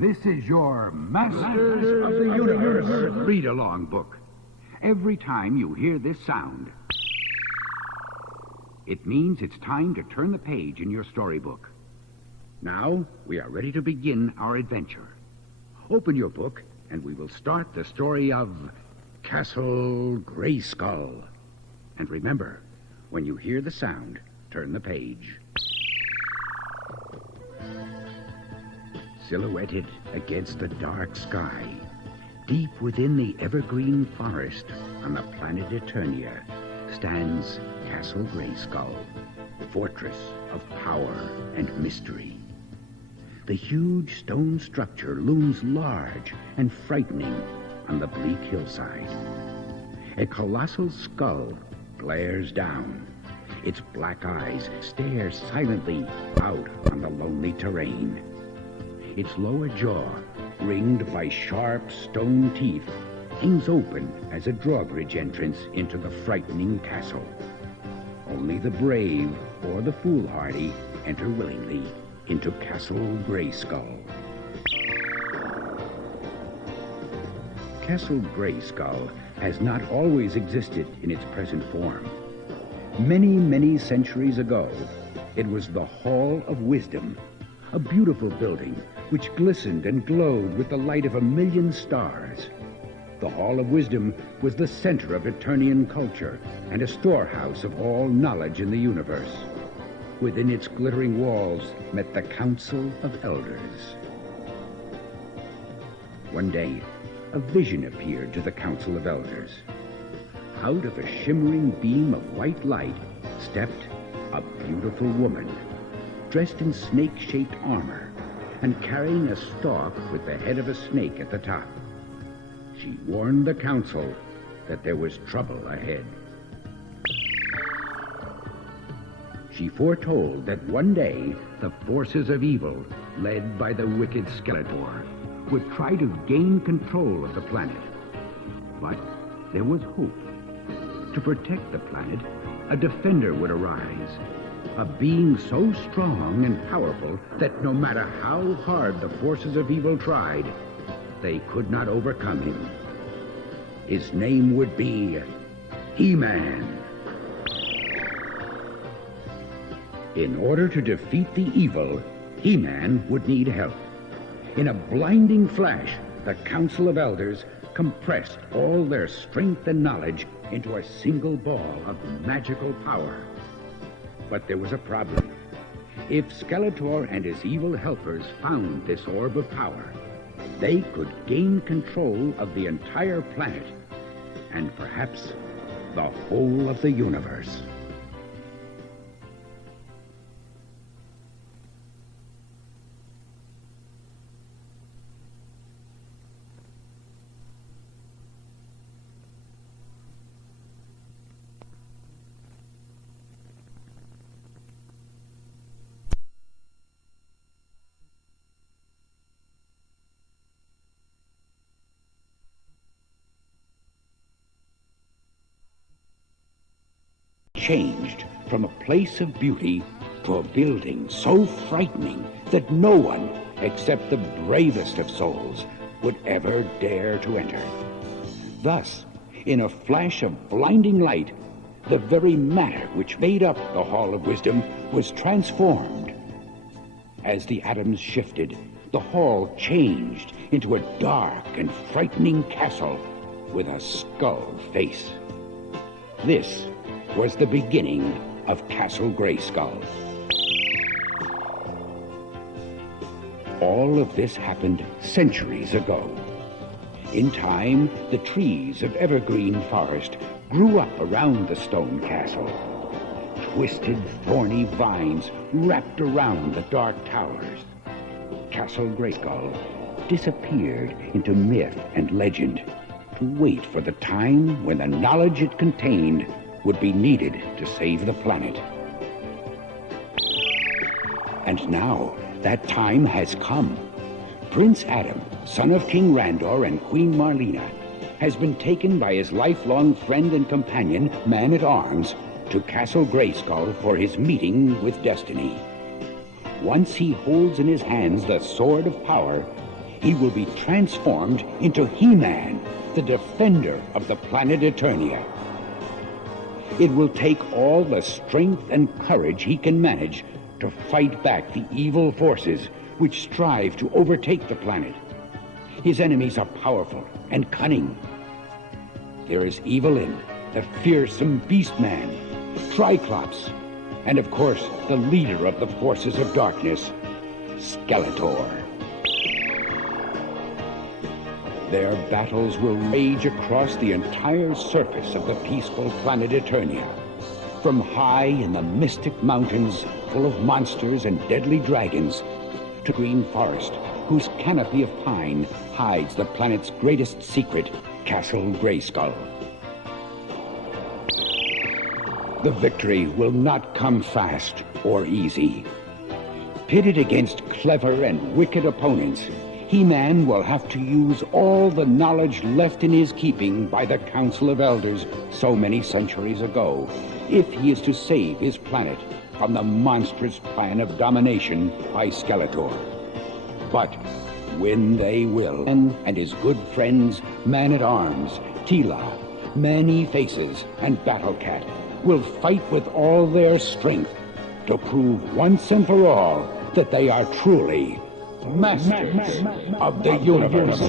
This is your Masters of the Universe read-along book. Every time you hear this sound, it means it's time to turn the page in your storybook. Now, we are ready to begin our adventure. Open your book, and we will start the story of Castle Grayskull. And remember, when you hear the sound, turn the page. Silhouetted against the dark sky, deep within the evergreen forest on the planet Eternia, stands Castle Grayskull, fortress of power and mystery. The huge stone structure looms large and frightening on the bleak hillside. A colossal skull glares down. Its black eyes stare silently out on the lonely terrain. Its lower jaw, ringed by sharp stone teeth, hangs open as a drawbridge entrance into the frightening castle. Only the brave or the foolhardy enter willingly into Castle Grayskull. Castle Grayskull has not always existed in its present form. Many, many centuries ago, it was the Hall of Wisdom, a beautiful building which glistened and glowed with the light of 1,000,000 stars. The Hall of Wisdom was the center of Eternian culture and a storehouse of all knowledge in the universe. Within its glittering walls met the Council of Elders. One day, a vision appeared to the Council of Elders. Out of a shimmering beam of white light stepped a beautiful woman, dressed in snake-shaped armor and carrying a stalk with the head of a snake at the top. She warned the council that there was trouble ahead. She foretold that one day the forces of evil, led by the wicked Skeletor, would try to gain control of the planet. But there was hope. To protect the planet, a defender would arise, a being so strong and powerful that no matter how hard the forces of evil tried, they could not overcome him. His name would be He-Man. In order to defeat the evil, He-Man would need help. In a blinding flash, the Council of Elders compressed all their strength and knowledge into a single ball of magical power. But there was a problem. If Skeletor and his evil helpers found this orb of power, they could gain control of the entire planet and perhaps the whole of the universe. Changed from a place of beauty to a building so frightening that no one, except the bravest of souls, would ever dare to enter. Thus, in a flash of blinding light, the very matter which made up the Hall of Wisdom was transformed. As the atoms shifted, the hall changed into a dark and frightening castle with a skull face. This was the beginning of Castle Grayskull. All of this happened centuries ago. In time, the trees of evergreen forest grew up around the stone castle. Twisted, thorny vines wrapped around the dark towers. Castle Grayskull disappeared into myth and legend to wait for the time when the knowledge it contained would be needed to save the planet. And now, that time has come. Prince Adam, son of King Randor and Queen Marlena, has been taken by his lifelong friend and companion, Man-at-Arms, to Castle Grayskull for his meeting with destiny. Once he holds in his hands the Sword of Power, he will be transformed into He-Man, the defender of the planet Eternia. It will take all the strength and courage he can manage to fight back the evil forces which strive to overtake the planet. His enemies are powerful and cunning. There is Evelyn, the fearsome Beast-Man, Triclops, and of course, the leader of the forces of darkness, Skeletor. Their battles will rage across the entire surface of the peaceful planet Eternia. From high in the mystic mountains full of monsters and deadly dragons to green forest whose canopy of pine hides the planet's greatest secret, Castle Grayskull. The victory will not come fast or easy. Pitted against clever and wicked opponents, He-Man will have to use all the knowledge left in his keeping by the Council of Elders so many centuries ago, if he is to save his planet from the monstrous plan of domination by Skeletor. But win they will, and his good friends Man-at-Arms, Teela, Many-Faces, and Battle-Cat will fight with all their strength to prove once and for all that they are truly masters of the universe.